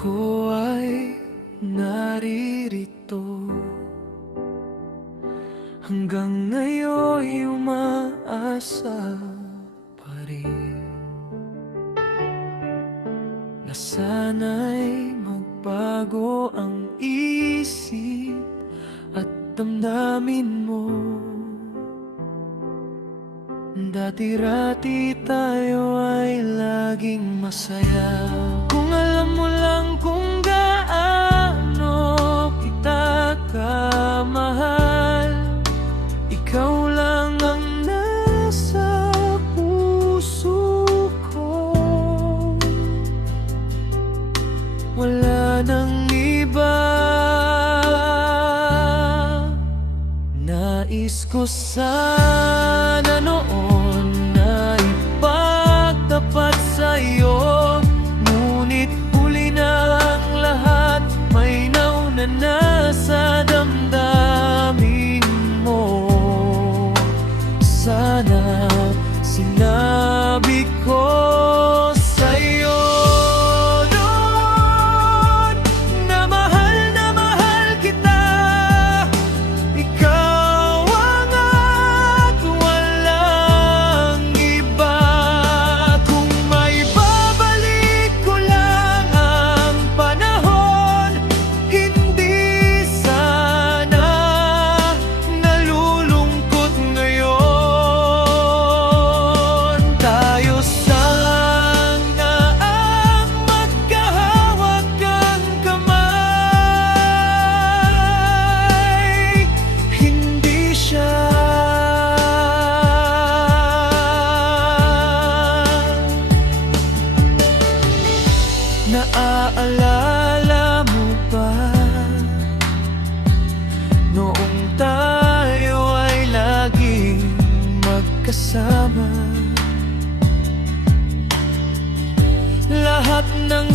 Ako ay naririto, hanggang ngayon'y umaasa pa rin na sana'y magbago ang isip at damdamin mo. Dati-rati tayo ay laging masaya. Kung alam mo lang kung gaano kita kamahal, ikaw lang ang nasa puso ko. Wala nang iba. Nais ko sana noon na ipagtapat sa'yo, ngunit huli na ang lahat, may nauna na sa damdamin mo. Sana sinabi ko sa'yo noon na mahal kita. Ikaw ang at walang iba. Kung may babalik ko lang ang panahon, hindi sana nalulungkot ngayon. Tayo sana ang magkahawak ng kamay, hindi siya. Naaalala mo ba noong tayo ay laging magkasama? Lahat ng